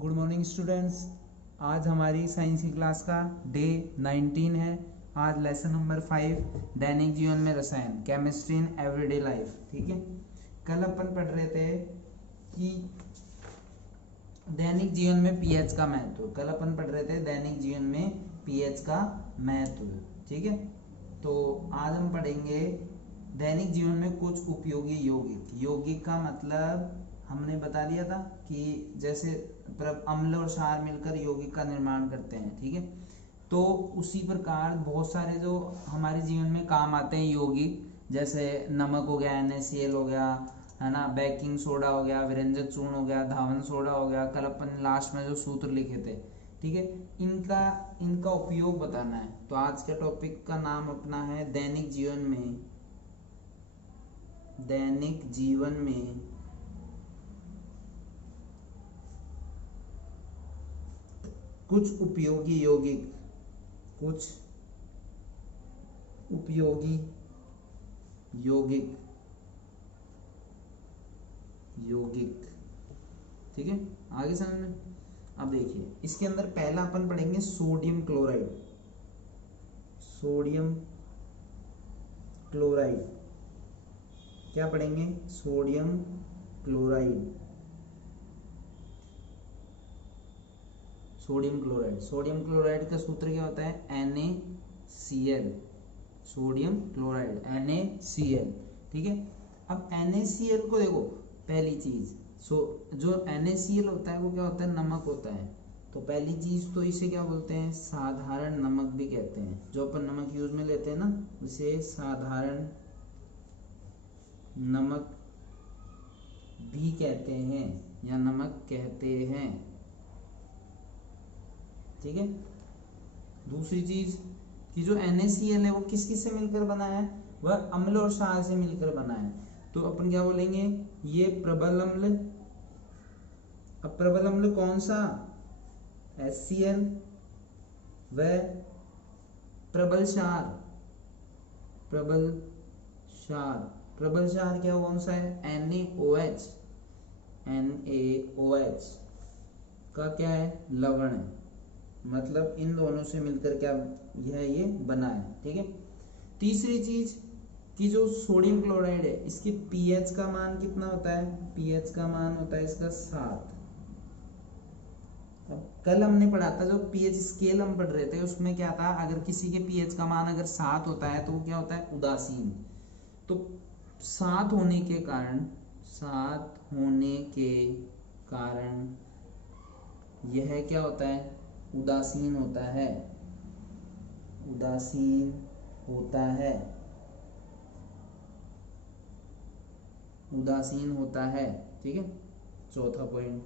Good morning students. आज हमारी science की क्लास का डे 19 है। आज लेसन नंबर 5 दैनिक जीवन में रसायन, केमिस्ट्री इन एवरीडे लाइफ। ठीक है, कल अपन पढ़ रहे थे कि दैनिक जीवन में पीएच का महत्व। कल अपन पढ़ रहे थे दैनिक जीवन में पीएच का महत्व। ठीक है, तो आज हम पढ़ेंगे दैनिक जीवन में कुछ उपयोगी यौगिक। यौगिक का मतलब हमने बता दिया था कि जैसे अम्ल और क्षार मिलकर यौगिक का निर्माण करते हैं। ठीक है, तो उसी प्रकार बहुत सारे जो हमारे जीवन में काम आते हैं यौगिक, जैसे नमक हो गया, NaCl हो गया, है ना, बेकिंग सोडा हो गया, विरंजक चूर्ण हो गया, धावन सोडा हो गया। कल अपन लास्ट में जो सूत्र लिखे थे, ठीक है, इनका उपयोग बताना है। तो आज के टॉपिक का नाम अपना है दैनिक जीवन में कुछ उपयोगी यौगिक। ठीक है, आगे समझ में। अब देखिए, इसके अंदर पहला अपन पढ़ेंगे सोडियम क्लोराइड। क्या पढ़ेंगे? Sodium chloride. सोडियम क्लोराइड का सूत्र क्या होता है? NaCl। Sodium chloride NaCl। ठीक है, अब NaCl को देखो, पहली चीज जो NaCl होता है वो क्या होता है? नमक होता है। तो पहली चीज तो इसे क्या बोलते हैं? साधारण नमक भी कहते हैं। जो अपन नमक यूज में लेते हैं ना, उसे साधारण नमक भी कहते हैं या नमक कहते हैं। ठीक है, दूसरी चीज कि जो NaCl है वो किस किस से मिलकर बना है? वह अम्ल और क्षार से मिलकर बना है। तो अपन क्या बोलेंगे? ये प्रबल अम्ल। अब प्रबल अम्ल कौन सा? HCl। व प्रबल क्षार क्या कौन सा है? NaOH का क्या है? लवण है। मतलब इन दोनों से मिलकर क्या ये बना है। ठीक है, तीसरी चीज कि जो सोडियम क्लोराइड है, इसकी पीएच का मान कितना होता है? पीएच का मान होता है इसका 7। अब कल हमने पढ़ा था, जो पीएच स्केल हम पढ़ रहे थे, उसमें क्या था? अगर किसी के पीएच का मान अगर 7 होता है तो वो क्या होता है? उदासीन। तो 7 होने के कारण यह क्या होता है? उदासीन होता है। ठीक है, चौथा पॉइंट।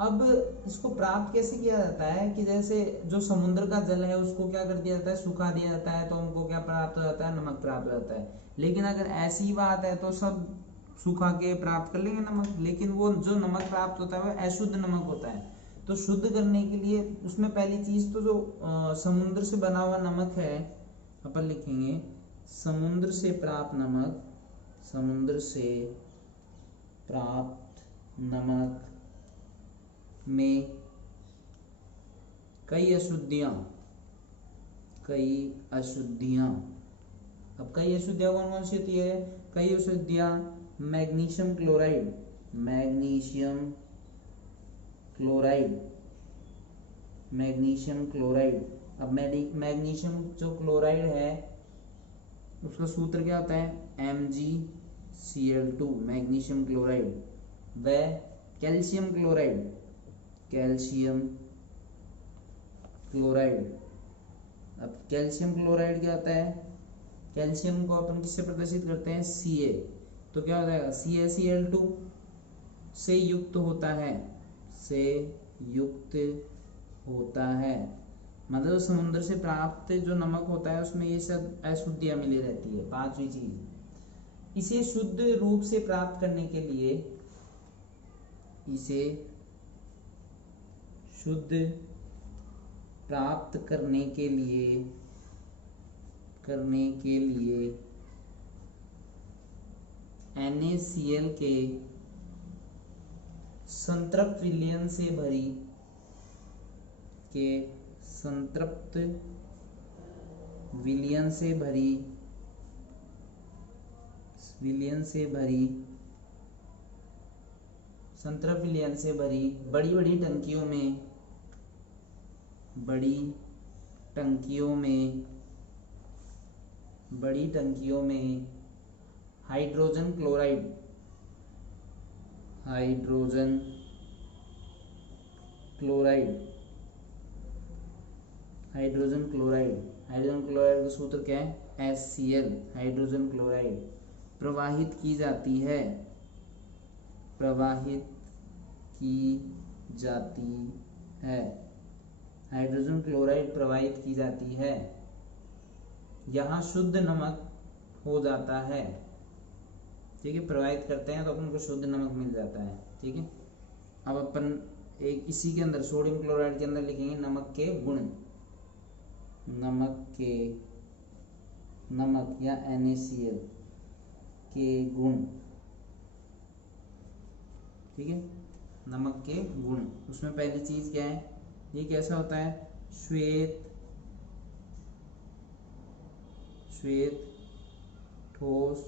अब इसको प्राप्त कैसे किया जाता है? कि जैसे जो समुद्र का जल है उसको क्या कर दिया जाता है? सुखा दिया जाता है, तो हमको क्या प्राप्त हो जाता है? नमक प्राप्त हो जाता है। लेकिन अगर ऐसी बात है तो सब सुखा के प्राप्त कर लेंगे नमक, लेकिन वो जो नमक प्राप्त होता है वो अशुद्ध नमक होता है। तो शुद्ध करने के लिए उसमें पहली चीज तो जो समुद्र से बना हुआ नमक है, अपन लिखेंगे समुद्र से प्राप्त नमक में कई अशुद्धियां। अब कई अशुद्धियां कौन कौन सी होती है? कई अशुद्धियां मैग्नीशियम क्लोराइड। अब मैग्नीशियम जो क्लोराइड है उसका सूत्र क्या होता है? MgCl2, magnesium chloride. व कैल्शियम क्लोराइड। अब कैल्शियम क्लोराइड क्या होता है? कैल्शियम को अपन किससे प्रदर्शित करते हैं? Ca। तो क्या हो जाएगा? CaCl2 से युक्त होता है। मतलब समुद्र से प्राप्त जो नमक होता है उसमें ये सब अशुद्धियां मिली रहती है। पांचवी चीज, इसे शुद्ध रूप से प्राप्त करने के लिए NaCl के संतृप्त विलयन से भरी के संतृप्त विलयन से भरी संतृप्त विलयन से भरी बड़ी बड़ी टंकियों में हाइड्रोजन क्लोराइड का सूत्र क्या है? HCl, हाइड्रोजन क्लोराइड प्रवाहित की जाती है हाइड्रोजन क्लोराइड प्रवाहित की जाती है, यहाँ शुद्ध नमक हो जाता है। ठीक है, प्रवाहित करते हैं तो अपन को शुद्ध नमक मिल जाता है। ठीक है, अब अपन एक इसी के अंदर सोडियम क्लोराइड के अंदर लिखेंगे नमक या NaCl के गुण। ठीक है, नमक के गुण, उसमें पहली चीज क्या है? ये कैसा होता है? श्वेत ठोस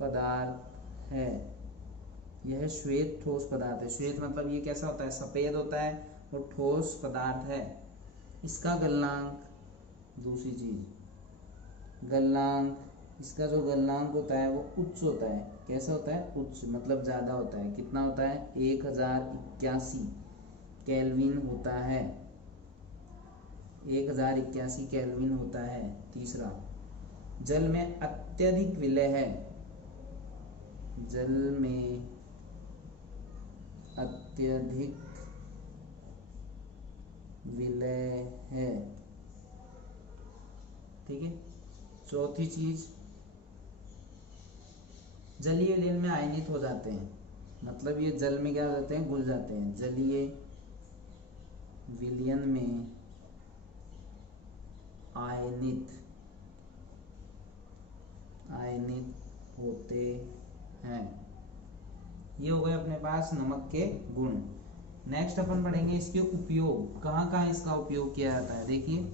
पदार्थ है। यह श्वेत ठोस पदार्थ है। श्वेत मतलब ये कैसा होता है? सफेद होता है और ठोस पदार्थ है। इसका गलनांक, दूसरी चीज गलनांक, इसका जो गलनांक होता है वो उच्च होता है। कैसा होता है? उच्च मतलब ज्यादा होता है। कितना होता है? 1081 केल्विन होता है। 1081 केल्विन होता है। तीसरा, जल में अत्यधिक विलय है। ठीक है, चौथी चीज, जलीय विलयन में आयनित हो जाते हैं। मतलब ये जल में क्या हो जाते हैं? घुल जाते हैं। जलीय विलयन में आयनित होते हैं। ये हो गए अपने पास नमक के गुण। नेक्स्ट अपन पढ़ेंगे इसके उपयोग। कहाँ कहाँ इसका उपयोग किया जाता है? देखिए,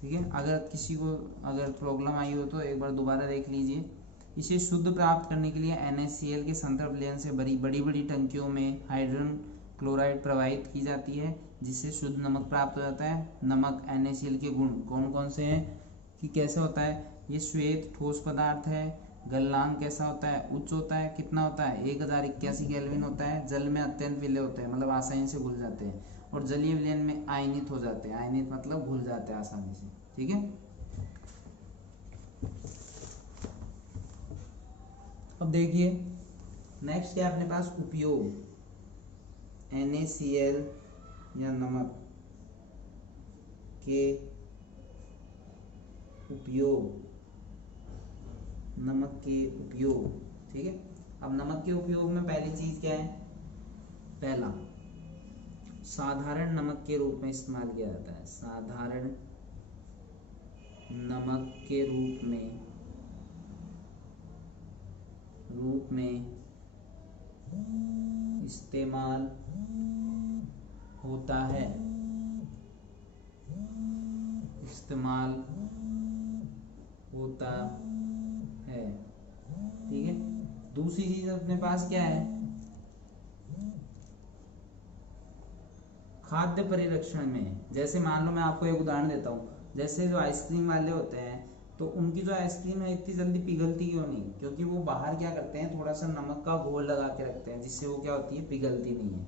ठीक है, अगर किसी को प्रॉब्लम आई हो तो एक बार दोबारा देख लीजिए। इसे शुद्ध प्राप्त करने के लिए NaCl के संतृप्त विलयन से भरी बड़ी बड़ी टंकियों में हाइड्रोजन क्लोराइड प्रवाहित की जाती है, जिससे शुद्ध नमक प्राप्त हो जाता है। नमक NaCl के गुण कौन कौन से हैं कि कैसे होता है? ये श्वेत ठोस पदार्थ है। गलनांक कैसा होता है? उच्च होता है। कितना होता है? 1081 केल्विन होता है। जल में अत्यंत विलय होते हैं, मतलब आसानी से घुल जाते हैं। और जलीय विलयन में आयनित हो जाते हैं। आयनित मतलब घुल जाते हैं आसानी से। ठीक है, अब देखिए नेक्स्ट क्या अपने पास उपयोग। NaCl या नमक के उपयोग। ठीक है, अब नमक के उपयोग में पहली चीज क्या है? पहला, साधारण नमक के रूप में इस्तेमाल किया जाता है। साधारण नमक के रूप में इस्तेमाल होता है। ठीक है, दूसरी चीज अपने पास क्या है? खाद्य परिरक्षण में। जैसे मान लो मैं आपको एक उदाहरण देता हूँ, जैसे जो आइसक्रीम वाले होते हैं तो उनकी जो आइसक्रीम है इतनी जल्दी पिघलती क्यों नहीं? क्योंकि वो बाहर क्या करते हैं? थोड़ा सा नमक का घोल लगा के रखते हैं, जिससे वो क्या होती है? पिघलती नहीं है।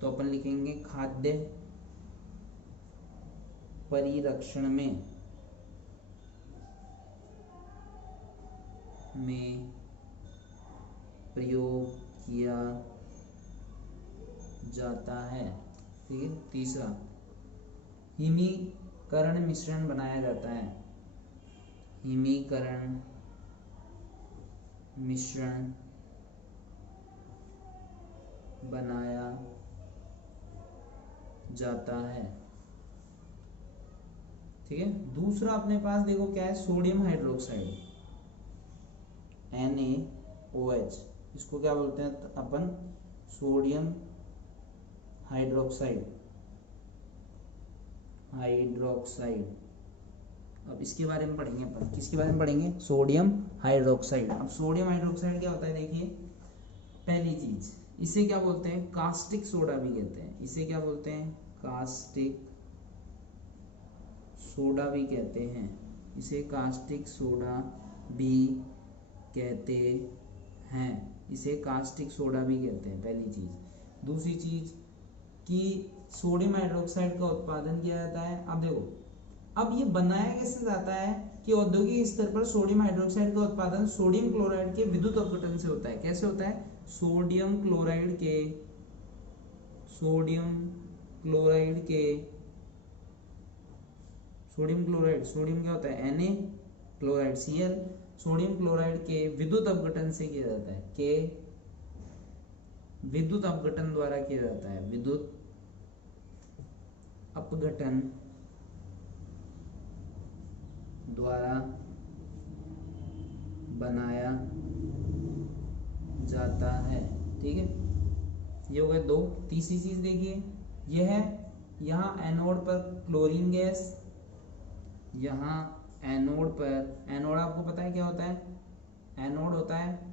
तो अपन लिखेंगे खाद्य परिरक्षण में प्रयोग किया जाता है। ठीक है, तीसरा, हिमीकरण मिश्रण बनाया जाता है। हिमीकरण मिश्रण बनाया जाता है। ठीक है। दूसरा अपने पास देखो क्या है, सोडियम हाइड्रोक्साइड NaOH, इसको क्या बोलते हैं अपन, सोडियम हाइड्रोक्साइड। अब इसके बारे में पढ़ेंगे अपन, किसके बारे में पढ़ेंगे, सोडियम हाइड्रोक्साइड। अब सोडियम हाइड्रोक्साइड क्या होता है, देखिए पहली चीज इसे क्या बोलते हैं, कास्टिक सोडा भी कहते हैं। इसे क्या बोलते हैं, कास्टिक सोडा भी कहते हैं। इसे कास्टिक सोडा भी कहते हैं। इसे कास्टिक सोडा भी कहते हैं, पहली चीज। दूसरी चीज कि सोडियम हाइड्रोक्साइड का उत्पादन किया जाता है। अब देखो, अब ये बनाया कैसे जाता है कि औद्योगिक स्तर पर सोडियम हाइड्रोक्साइड का उत्पादन सोडियम क्लोराइड के विद्युत अपघटन से होता है। कैसे होता है, सोडियम क्लोराइड के सोडियम क्या होता है, Na chloride Cl, sodium chloride के विद्युत अपघटन से किया जाता है, के विद्युत अपघटन द्वारा किया जाता है, विद्युत अपघटन द्वारा बनाया जाता है। ठीक है, ये हो गए दो। तीसरी चीज देखिए, यह है यहाँ एनोड पर क्लोरीन गैस, यहाँ एनोड पर, एनोड आपको पता है क्या होता है, एनोड होता है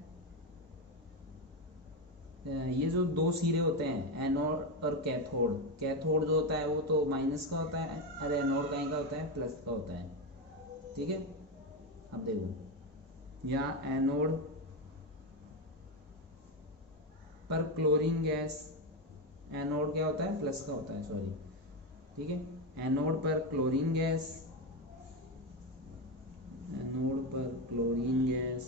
ये जो दो सिरे होते हैं, एनोड और कैथोड। कैथोड जो होता है वो तो माइनस का होता है, और एनोड कहीं का होता है, प्लस का होता है। ठीक है, अब देखो यहाँ एनोड पर क्लोरीन गैस, एनोड क्या होता है, प्लस का होता है, सॉरी। ठीक है, एनोड पर क्लोरीन गैस, एनोड पर क्लोरीन गैस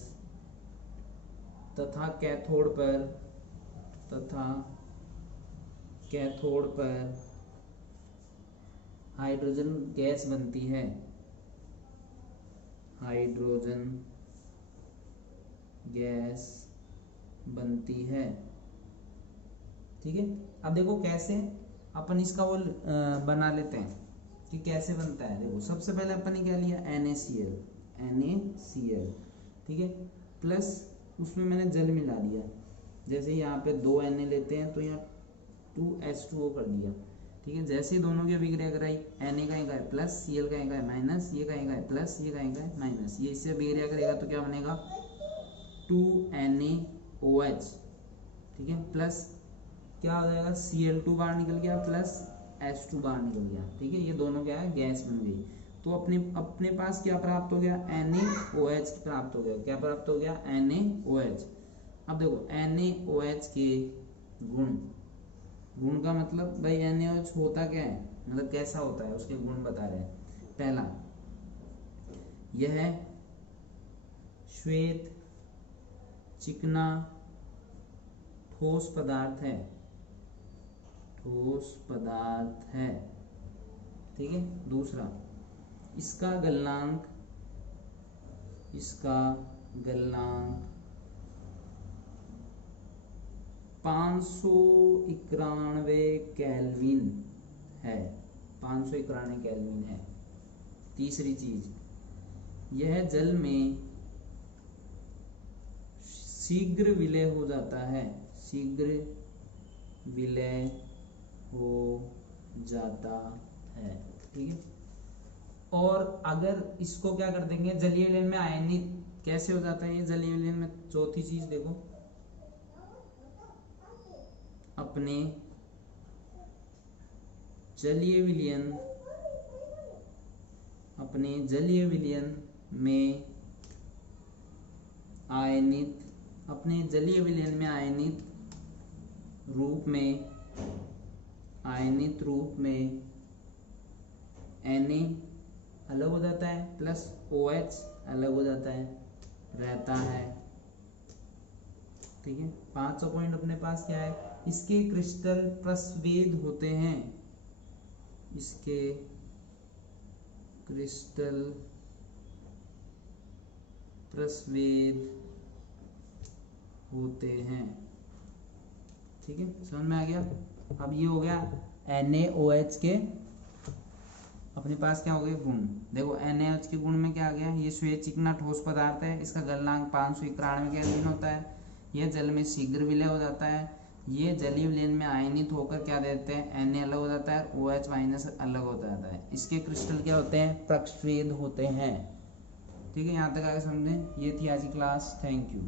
तथा कैथोड पर हाइड्रोजन गैस बनती है, हाइड्रोजन गैस बनती है। ठीक है, अब देखो कैसे अपन इसका वो बना लेते हैं कि कैसे बनता है। देखो सबसे पहले अपन ने क्या लिया, NaCl, ठीक है, प्लस उसमें मैंने जल मिला दिया। जैसे यहाँ पे 2 Na लेते हैं तो यहाँ 2H2O कर दिया। ठीक है, जैसे ही दोनों की अभिक्रिया कराई, Na कहीं का है प्लस, Cl कहीं का है माइनस, ये कहीं का है प्लस, ये कहीं का है माइनस, ये इससे अभिक्रिया करेगा तो क्या बनेगा, 2NaOH। ठीक है, प्लस क्या हो जाएगा, Cl2 बाहर निकल गया, प्लस H2 बाहर निकल गया। ठीक है, ये दोनों क्या है, गैस बन गई। तो अपने पास क्या प्राप्त हो गया, NaOH प्राप्त हो गया। क्या प्राप्त हो गया, NaOH। अब देखो NaOH के गुण का मतलब भाई NaOH होता क्या है, मतलब कैसा होता है, उसके गुण बता रहे हैं। पहला, यह श्वेत चिकना ठोस पदार्थ है, ठोस पदार्थ है। ठीक है, दूसरा, इसका गलनांक 591 केल्विन है, 591 केल्विन है। तीसरी चीज, यह जल में शीघ्र विलय हो जाता है, शीघ्र विलय हो जाता है। ठीक है, और अगर इसको क्या कर देंगे, जलीय विलयन में आयनित कैसे हो जाता है ये जलीय विलयन में। चौथी चीज देखो, अपने जलीय विलयन में आयनित रूप में Na अलग हो जाता है, प्लस OH अलग हो जाता है, रहता है। ठीक है, 500 पॉइंट अपने पास क्या है, इसके क्रिस्टल प्रस्वेद होते हैं, इसके क्रिस्टल प्रस्वेद होते हैं। ठीक है, समझ में आ गया। अब ये हो गया NaOH के अपने पास क्या हो गए गुण। देखो NaOH के गुण में क्या आ गया, ये श्वेत चिकना ठोस पदार्थ है, इसका गलनांक 591 केल्विन होता है, यह जल में शीघ्र विलय हो जाता है, ये जलीय विलयन में आयनित होकर क्या देते हैं, Na अलग हो जाता है, OH माइनस अलग हो जाता है, इसके क्रिस्टल क्या होते हैं, प्रक्षेद होते हैं। ठीक है, यहाँ तक आगे समझें। ये थी आज की क्लास, थैंक यू।